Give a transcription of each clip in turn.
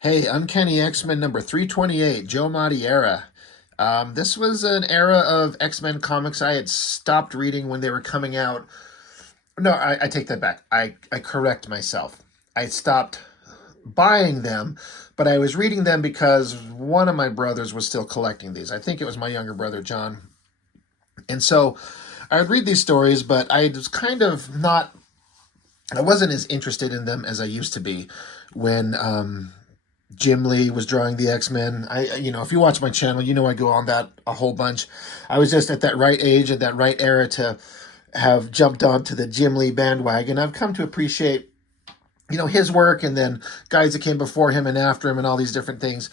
Hey, Uncanny X-Men number 328, Joe Maude era. This was an era of X-Men comics I had stopped reading when they were coming out. No, I take that back. I correct myself. I stopped buying them, but I was reading them because one of my brothers was still collecting these. I think it was my younger brother, John. And so I would read these stories, but I was kind of not, I wasn't as interested in them as I used to be when Jim Lee was drawing the X-Men. If you watch my channel, you know I go on that a whole bunch. I was just at that right age, at that right era to have jumped onto the Jim Lee bandwagon. I've come to appreciate, his work and then guys that came before him and after him and all these different things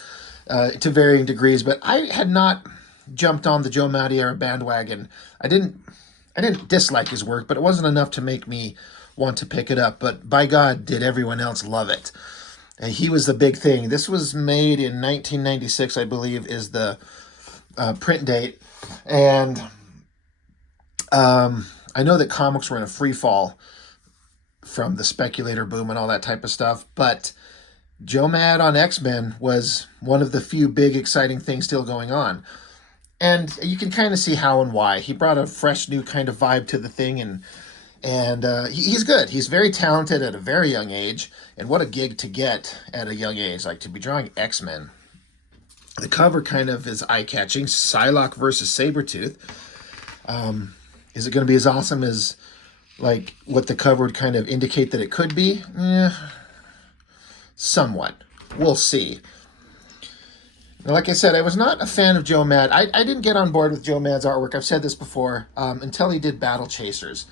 to varying degrees. But I had not jumped on the Joe Maude era bandwagon. I didn't dislike his work, but it wasn't enough to make me want to pick it up. But by God, did everyone else love it. And he was the big thing. This was made in 1996, I believe, is the print date. And I know that comics were in a free fall from the speculator boom and all that type of stuff. But Joe Mad on X-Men was one of the few big, exciting things still going on. And you can kind of see how and why. He brought a fresh, new kind of vibe to the thing, and he's good. He's very talented at a very young age, and what a gig to get at a young age, like to be drawing X-Men. The cover kind of is eye-catching. Psylocke versus Sabertooth. Is it going to be as awesome as like what the cover would kind of indicate that it could be? Somewhat. We'll see. Like I said, I was not a fan of Joe Mad. I didn't get on board with Joe Mad's artwork. I've said this before, until he did Battle Chasers.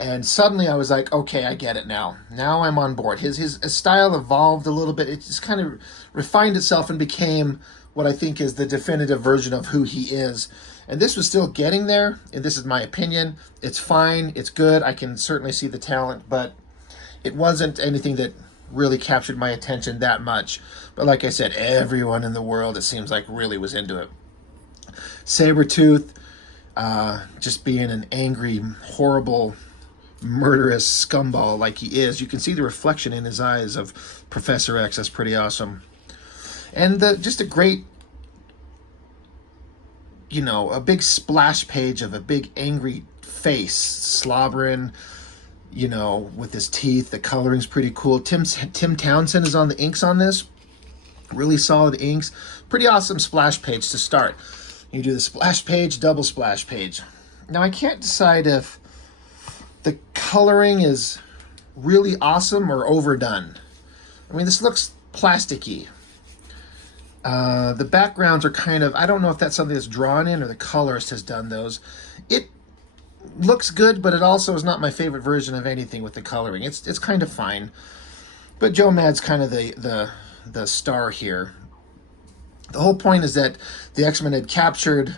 And suddenly I was like, okay, I get it now. Now I'm on board. His style evolved a little bit. It just kind of refined itself and became what I think is the definitive version of who he is. And this was still getting there, and this is my opinion. It's fine. It's good. I can certainly see the talent, but it wasn't anything that really captured my attention that much. But like I said, everyone in the world, it seems like, really was into it. Sabertooth, just being an angry, horrible, murderous scumball like he is. You can see the reflection in his eyes of Professor X. That's pretty awesome. And just a great, a big splash page of a big angry face slobbering, with his teeth. The coloring's pretty cool. Tim Townsend is on the inks on this. Really solid inks. Pretty awesome splash page to start. You do the splash page, double splash page. Now I can't decide if the coloring is really awesome or overdone. I mean, this looks plasticky. The backgrounds are kind of, I don't know if that's something that's drawn in or the colorist has done those. It looks good, but it also is not my favorite version of anything with the coloring. It's kind of fine. But Joe Mad's kind of the star here. The whole point is that the X-Men had captured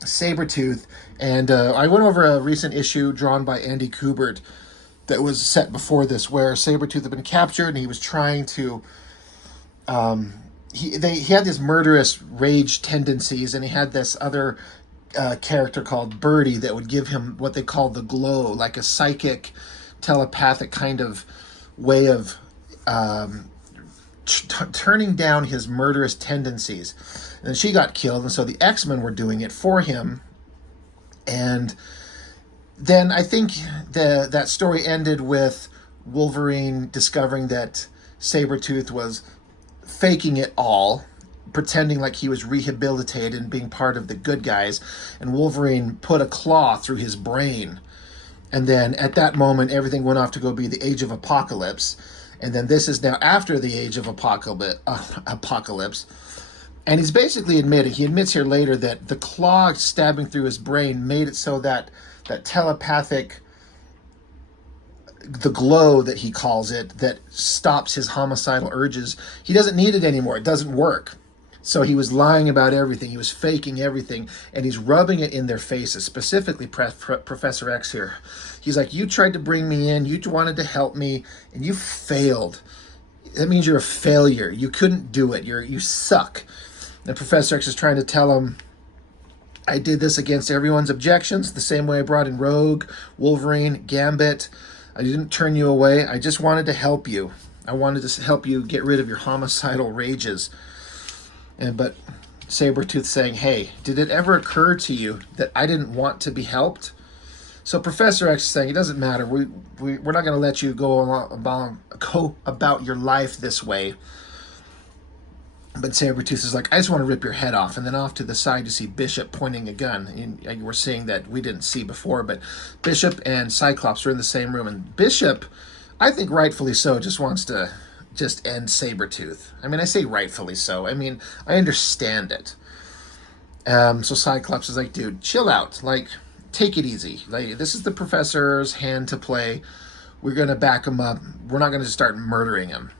Sabertooth, and I went over a recent issue drawn by Andy Kubert that was set before this, where Sabertooth had been captured, and he was trying to... He had these murderous rage tendencies, and he had this other character called Birdie that would give him what they called the glow, like a psychic, telepathic kind of way of turning down his murderous tendencies. And then she got killed, and so the X-Men were doing it for him. And then I think that story ended with Wolverine discovering that Sabertooth was faking it all, pretending like he was rehabilitated and being part of the good guys, and Wolverine put a claw through his brain. And then at that moment, everything went off to go be the Age of Apocalypse. And then this is now after the Age of Apocalypse. And he's basically admitted, he admits here later, that the claw stabbing through his brain made it so that telepathic, the glow that he calls it, that stops his homicidal urges, he doesn't need it anymore. It doesn't work. So he was lying about everything. He was faking everything, and he's rubbing it in their faces, specifically Professor X here. He's like, you tried to bring me in, you wanted to help me, and you failed. That means you're a failure. You couldn't do it. You suck. And Professor X is trying to tell him, I did this against everyone's objections, the same way I brought in Rogue, Wolverine, Gambit. I didn't turn you away. I just wanted to help you. I wanted to help you get rid of your homicidal rages. But Sabertooth saying, hey, did it ever occur to you that I didn't want to be helped? So Professor X is saying, it doesn't matter. We're not going to let you go about your life this way. But Sabertooth is like, I just want to rip your head off. And then off to the side, you see Bishop pointing a gun. And we're seeing that we didn't see before, but Bishop and Cyclops are in the same room. And Bishop, I think rightfully so, just wants to just end Sabertooth. I mean, I say rightfully so. I mean, I understand it. So Cyclops is like, dude, chill out. Like, take it easy. Like, this is the professor's hand to play. We're going to back him up. We're not going to start murdering him.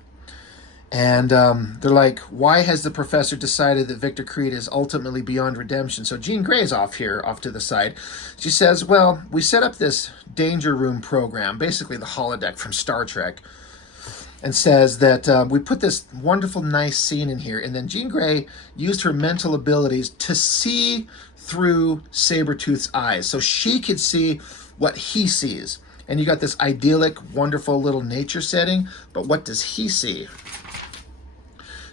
And they're like, why has the professor decided that Victor Creed is ultimately beyond redemption? So Jean Grey's off to the side. She says, well, we set up this Danger Room program, basically the holodeck from Star Trek, and says that we put this wonderful, nice scene in here. And then Jean Grey used her mental abilities to see through Sabertooth's eyes. So she could see what he sees. And you got this idyllic, wonderful little nature setting. But what does he see?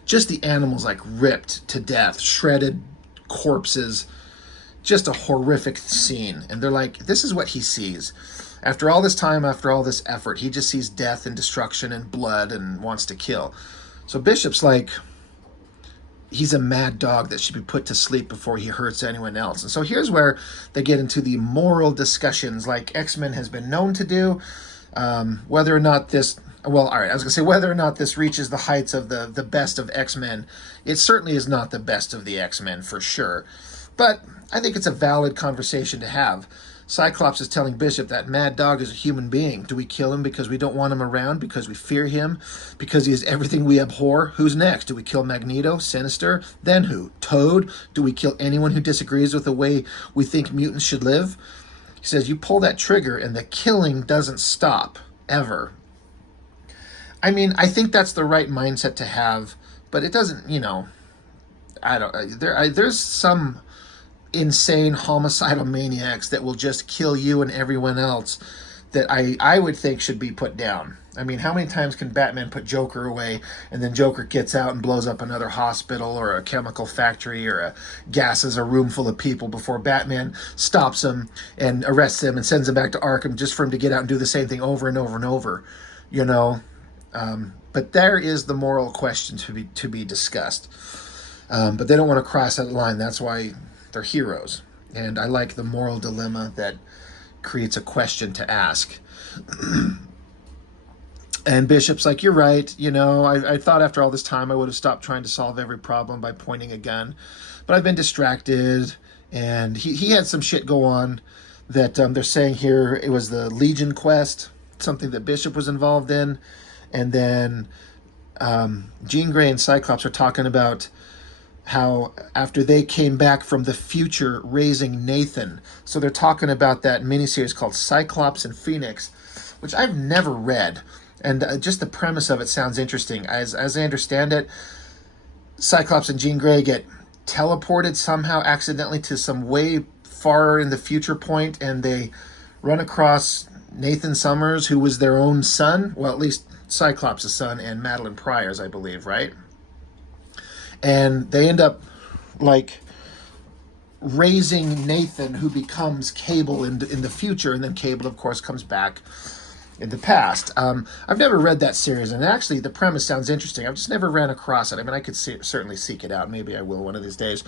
Just the animals like ripped to death, shredded corpses, just a horrific scene. And they're like, this is what he sees. After all this time, after all this effort, he just sees death and destruction and blood and wants to kill. So Bishop's like, he's a mad dog that should be put to sleep before he hurts anyone else. And so here's where they get into the moral discussions like X-Men has been known to do. Whether or not this... Well, all right, I was going to say whether or not this reaches the heights of the best of X-Men. It certainly is not the best of the X-Men, for sure. But I think it's a valid conversation to have. Cyclops is telling Bishop that Mad Dog is a human being. Do we kill him because we don't want him around, because we fear him, because he is everything we abhor? Who's next? Do we kill Magneto, Sinister? Then who? Toad? Do we kill anyone who disagrees with the way we think mutants should live? He says, you pull that trigger and the killing doesn't stop, ever. I mean, I think that's the right mindset to have, but it doesn't, there's some insane homicidal maniacs that will just kill you and everyone else that I would think should be put down. I mean, how many times can Batman put Joker away and then Joker gets out and blows up another hospital or a chemical factory or gasses a room full of people before Batman stops him and arrests him and sends him back to Arkham just for him to get out and do the same thing over and over and over, But there is the moral question to be discussed. But they don't want to cross that line. That's why they're heroes. And I like the moral dilemma that creates a question to ask. And Bishop's like, you're right. I thought after all this time I would have stopped trying to solve every problem by pointing a gun. But I've been distracted. And he had some shit go on that they're saying here. It was the Legion quest, something that Bishop was involved in. And then Jean Grey and Cyclops are talking about how after they came back from the future raising Nathan. So they're talking about that miniseries called Cyclops and Phoenix, which I've never read. And just the premise of it sounds interesting. As I understand it, Cyclops and Jean Grey get teleported somehow accidentally to some way far in the future point, and they run across Nathan Summers, who was their own son. Well, at least Cyclops' son, and Madeline Pryor's, I believe, right? And they end up, raising Nathan, who becomes Cable in the future, and then Cable, of course, comes back in the past. I've never read that series, and actually the premise sounds interesting. I've just never ran across it. I mean, I could certainly seek it out. Maybe I will one of these days.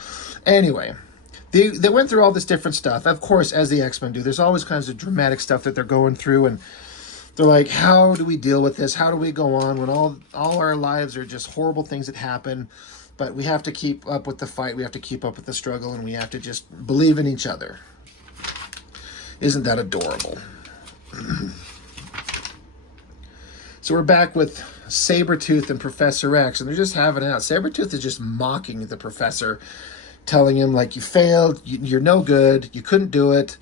Anyway, they went through all this different stuff. Of course, as the X-Men do, there's always kinds of dramatic stuff that they're going through, and they're like, how do we deal with this? How do we go on when all our lives are just horrible things that happen? But we have to keep up with the fight. We have to keep up with the struggle, and we have to just believe in each other. Isn't that adorable? So we're back with Sabertooth and Professor X, and they're just having it out. Sabertooth is just mocking the professor, telling him, like, you failed, you're no good, you couldn't do it,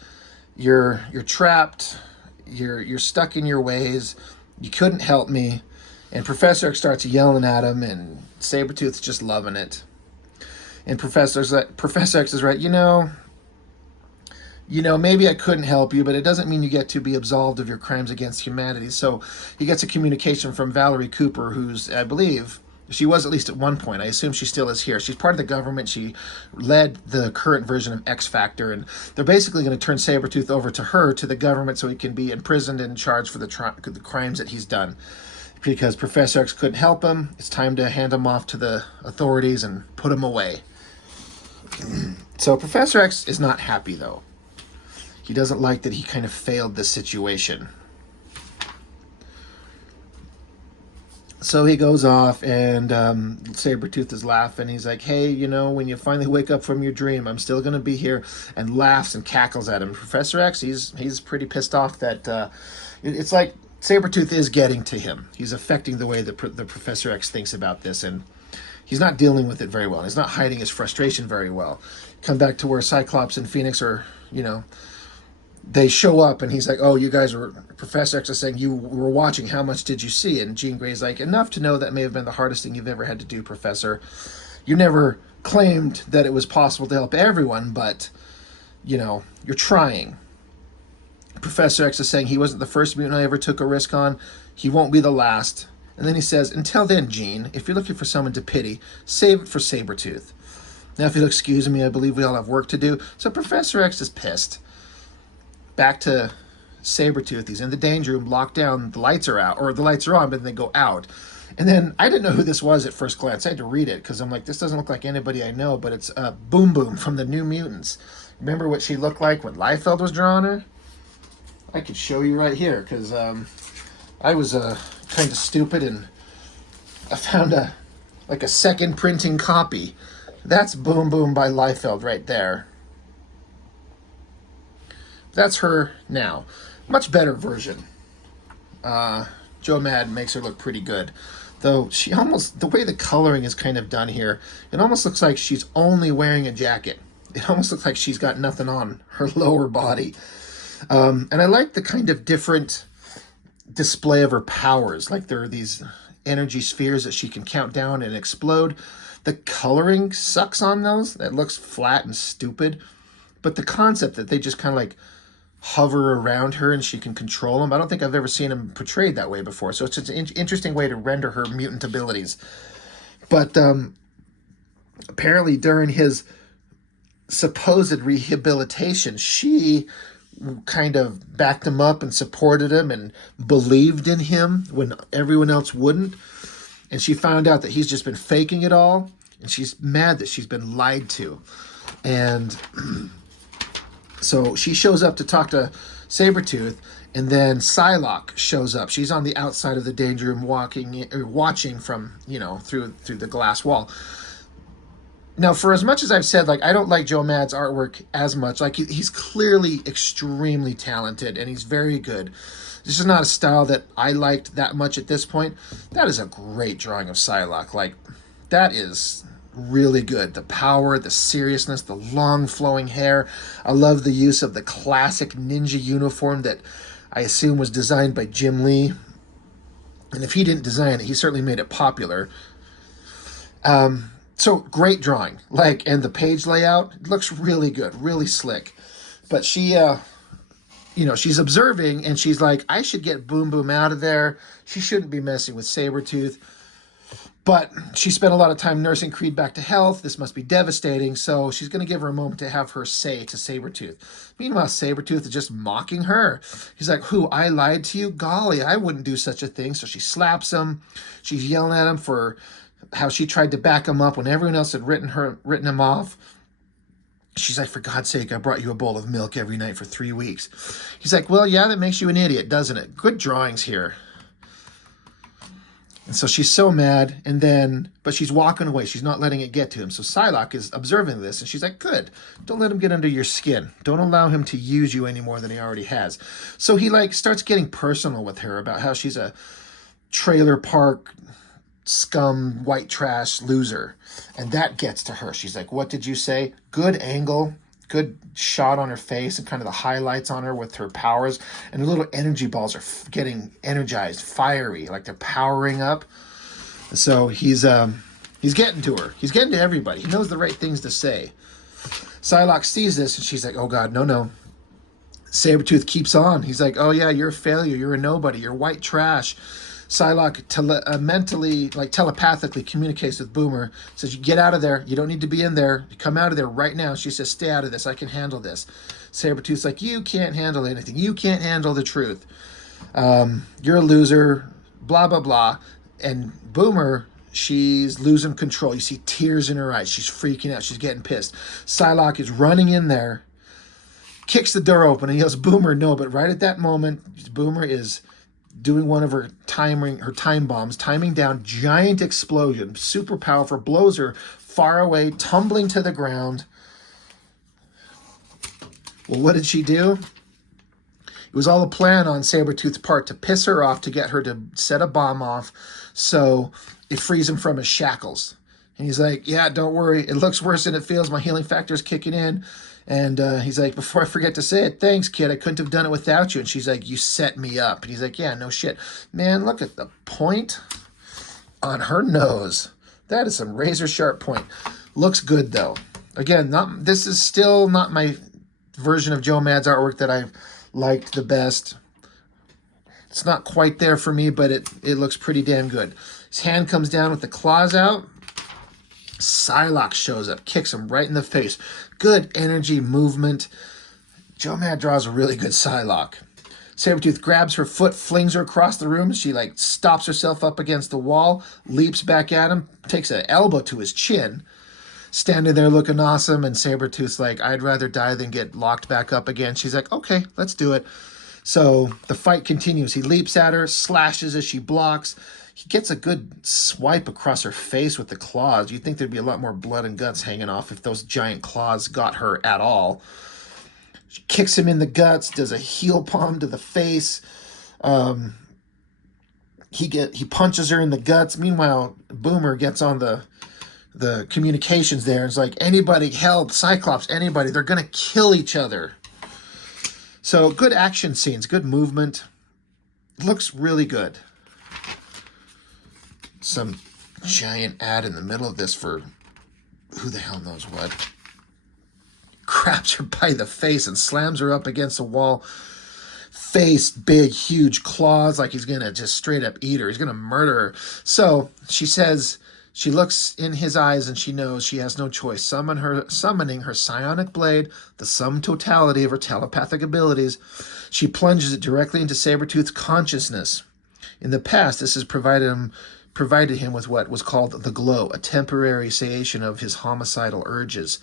you're trapped, you're stuck in your ways, you couldn't help me. And Professor X starts yelling at him, and Sabertooth's just loving it. And Professor X is right, you know, maybe I couldn't help you, but it doesn't mean you get to be absolved of your crimes against humanity. So he gets a communication from Valerie Cooper, who's, I believe, she was at least at one point. I assume she still is here. She's part of the government. She led the current version of X Factor, and they're basically going to turn Sabertooth over to her, to the government, so he can be imprisoned and charged for the crimes that he's done. Because Professor X couldn't help him, it's time to hand him off to the authorities and put him away. So Professor X is not happy, though. He doesn't like that he kind of failed this situation. So he goes off, and Sabertooth is laughing. He's like, hey, you know, when you finally wake up from your dream, I'm still going to be here, and laughs and cackles at him. Professor X, he's pretty pissed off that it's like Sabertooth is getting to him. He's affecting the way that the Professor X thinks about this, and he's not dealing with it very well. He's not hiding his frustration very well. Come back to where Cyclops and Phoenix are, you know, they show up, and he's like, oh, you guys were, Professor X is saying, you were watching, how much did you see? And Jean Grey's like, enough to know that may have been the hardest thing you've ever had to do, Professor. You never claimed that it was possible to help everyone, but, you know, you're trying. Professor X is saying he wasn't the first mutant I ever took a risk on. He won't be the last. And then he says, until then, Jean, if you're looking for someone to pity, save it for Sabertooth. Now, if you'll excuse me, I believe we all have work to do. So Professor X is pissed. Back to Sabertooth. He's in the danger room, locked down. The lights are out, or the lights are on, but then they go out. And then I didn't know who this was at first glance. I had to read it because I'm like, this doesn't look like anybody I know, but it's Boom Boom from the New Mutants. Remember what she looked like when Liefeld was drawing her? I could show you right here because I was kind of stupid and I found a second printing copy. That's Boom Boom by Liefeld right there. That's her now. Much better version. Joe Mad makes her look pretty good. Though she almost, the way the coloring is kind of done here, it almost looks like she's only wearing a jacket. It almost looks like she's got nothing on her lower body. And I like the kind of different display of her powers. Like there are these energy spheres that she can count down and explode. The coloring sucks on those. That looks flat and stupid. But the concept that they just kind of like hover around her and she can control them, I don't think I've ever seen them portrayed that way before. So it's just an interesting way to render her mutant abilities. But apparently during his supposed rehabilitation, she kind of backed him up and supported him and believed in him when everyone else wouldn't. And she found out that he's just been faking it all, and she's mad that she's been lied to. And so she shows up to talk to Sabertooth, and then Psylocke shows up. She's on the outside of the danger room watching from, you know, through the glass wall. Now, for as much as I've said, like, I don't like Joe Mad's artwork as much. Like, he's clearly extremely talented, and he's very good. This is not a style that I liked that much at this point. That is a great drawing of Psylocke. Like, that is really good. The power, the seriousness, the long flowing hair. I love the use of the classic ninja uniform that I assume was designed by Jim Lee. And if he didn't design it, he certainly made it popular. So great drawing, like, and the page layout, it looks really good, really slick. But she, you know, she's observing, and she's like, I should get Boom Boom out of there. She shouldn't be messing with Sabertooth. But she spent a lot of time nursing Creed back to health. This must be devastating, so she's going to give her a moment to have her say to Sabertooth. Meanwhile, Sabertooth is just mocking her. He's like, who, I lied to you? Golly, I wouldn't do such a thing. So she slaps him. She's yelling at him for how she tried to back him up when everyone else had written him off. She's like, for God's sake, I brought you a bowl of milk every night for 3 weeks. He's like, well, yeah, that makes you an idiot, doesn't it? Good drawings here. And so she's so mad, but she's walking away. She's not letting it get to him. So Psylocke is observing this, and she's like, good. Don't let him get under your skin. Don't allow him to use you any more than he already has. So he, like, starts getting personal with her about how she's a trailer park scum, white trash loser. And that gets to her. She's like, what did you say? Good angle, good shot on her face and kind of the highlights on her with her powers. And her little energy balls are getting energized, fiery, like they're powering up. And so he's getting to her. He's getting to everybody. He knows the right things to say. Psylocke sees this, and she's like, oh God, no. Sabertooth keeps on. He's like, oh yeah, you're a failure. You're a nobody. You're white trash. Psylocke mentally, like telepathically communicates with Boomer. Says, you get out of there. You don't need to be in there. You come out of there right now. She says, stay out of this. I can handle this. Sabertooth's like, you can't handle anything. You can't handle the truth. You're a loser. Blah, blah, blah. And Boomer, she's losing control. You see tears in her eyes. She's freaking out. She's getting pissed. Psylocke is running in there, kicks the door open, and yells, Boomer, no. But right at that moment, Boomer is doing one of her time bombs, timing down, giant explosion, super powerful, blows her far away, tumbling to the ground. Well, what did she do? It was all a plan on Sabertooth's part to piss her off, to get her to set a bomb off so it frees him from his shackles. And he's like, yeah, don't worry. It looks worse than it feels. My healing factor is kicking in. And he's like, before I forget to say it, thanks, kid. I couldn't have done it without you. And she's like, you set me up. And he's like, yeah, no shit. Man, look at the point on her nose. That is some razor sharp point. Looks good, though. Again, this is still not my version of Joe Mad's artwork that I've liked the best. It's not quite there for me, but it looks pretty damn good. His hand comes down with the claws out. Psylocke shows up, kicks him right in the face. Good energy, movement. Joe Mad draws a really good Psylocke. Sabertooth grabs her foot, flings her across the room. She stops herself up against the wall, leaps back at him, takes an elbow to his chin. Standing there looking awesome, and Sabertooth's like, I'd rather die than get locked back up again. She's like, okay, let's do it. So the fight continues. He leaps at her, slashes as she blocks. He gets a good swipe across her face with the claws. You'd think there'd be a lot more blood and guts hanging off if those giant claws got her at all. She kicks him in the guts, does a heel palm to the face. He punches her in the guts. Meanwhile, Boomer gets on the communications there. It's like, anybody, help, Cyclops, anybody. They're going to kill each other. So good action scenes, good movement. Looks really good. Some giant ad in the middle of this for who the hell knows what. Grabs her by the face and slams her up against a wall. Face, big, huge claws, like he's going to just straight up eat her. He's going to murder her. So she says, she looks in his eyes and she knows she has no choice. Summoning her psionic blade, the sum totality of her telepathic abilities, she plunges it directly into Sabertooth's consciousness. In the past, this has provided him with what was called the glow, a temporary cessation of his homicidal urges.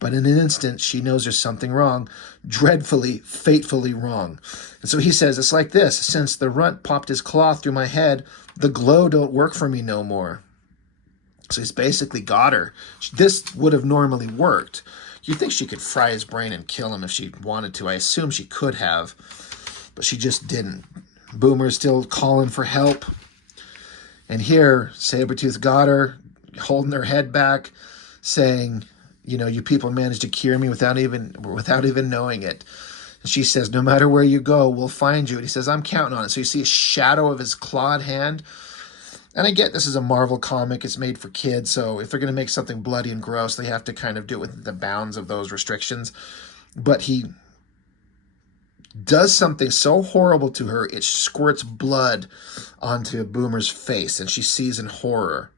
But in an instant, she knows there's something wrong, dreadfully, fatefully wrong. And so he says, it's like this. Since the runt popped his claw through my head, the glow don't work for me no more. So he's basically got her. This would have normally worked. You'd think she could fry his brain and kill him if she wanted to. I assume she could have, but she just didn't. Boomer's still calling for help. And here, Sabertooth got her, holding her head back, saying, you know, you people managed to cure me without even knowing it. And she says, no matter where you go, we'll find you. And he says, I'm counting on it. So you see a shadow of his clawed hand. And I get this is a Marvel comic. It's made for kids. So if they're going to make something bloody and gross, they have to kind of do it within the bounds of those restrictions. But he does something so horrible to her, it squirts blood onto Boomer's face, and she sees in horror.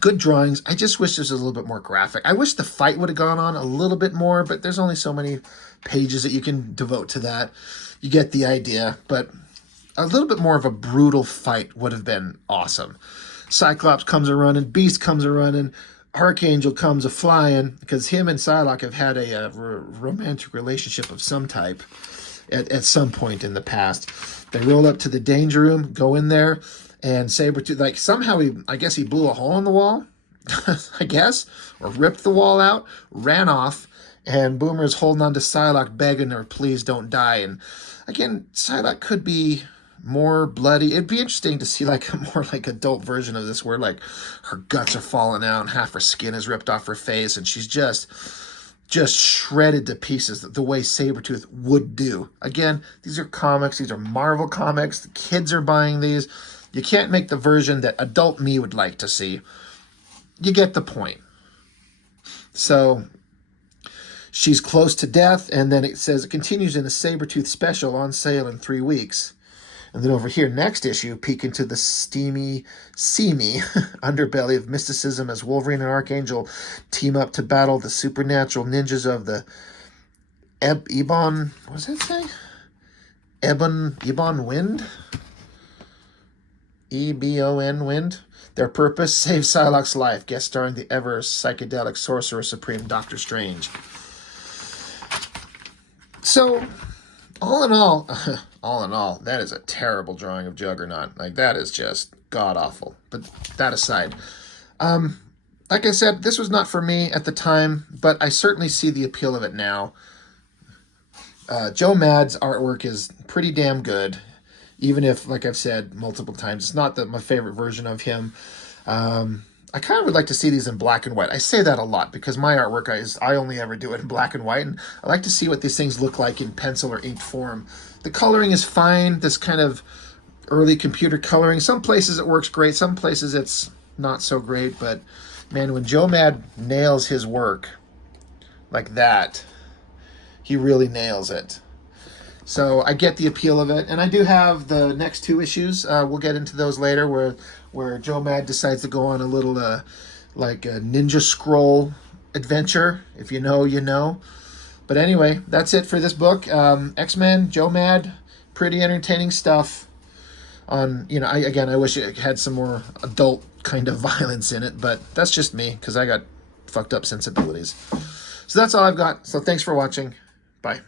Good drawings. I just wish this was a little bit more graphic. I wish the fight would have gone on a little bit more, but there's only so many pages that you can devote to that. You get the idea, but a little bit more of a brutal fight would have been awesome. Cyclops comes a-running, Beast comes a-running, Archangel comes a-flying, because him and Psylocke have had a romantic relationship of some type at some point in the past. They roll up to the danger room, go in there, and Sabertooth, like, somehow I guess he blew a hole in the wall, I guess, or ripped the wall out, ran off, and Boomer's holding on to Psylocke, begging her, please don't die. And again, Psylocke could be more bloody. It'd be interesting to see like a more like adult version of this where like her guts are falling out and half her skin is ripped off her face and she's just shredded to pieces the way Sabertooth would do. Again, these are comics. These are Marvel comics. The kids are buying these. You can't make the version that adult me would like to see. You get the point. So she's close to death, and then it says it continues in a Sabertooth special on sale in 3 weeks. And then over here, next issue, peek into the seamy underbelly of mysticism as Wolverine and Archangel team up to battle the supernatural ninjas of the Ebon, what does it say? Ebon Wind? Ebon Wind. Their purpose, save Psylocke's life, guest starring the ever psychedelic Sorcerer Supreme, Doctor Strange. So, all in all, that is a terrible drawing of Juggernaut. Like, that is just god-awful. But that aside, like I said, this was not for me at the time, but I certainly see the appeal of it now. Joe Mad's artwork is pretty damn good, even if, like I've said multiple times, it's not my favorite version of him. I kind of would like to see these in black and white. I say that a lot because my artwork, I only ever do it in black and white, and I like to see what these things look like in pencil or inked form. The coloring is fine, this kind of early computer coloring. Some places it works great, some places it's not so great, but man, when Joe Mad nails his work like that, he really nails it. So I get the appeal of it, and I do have the next 2 issues. We'll get into those later, where Joe Mad decides to go on a little like a Ninja Scroll adventure. If you know, you know. But anyway, that's it for this book. X-Men, Joe Mad, pretty entertaining stuff. I wish it had some more adult kind of violence in it, but that's just me because I got fucked up sensibilities. So that's all I've got. So thanks for watching. Bye.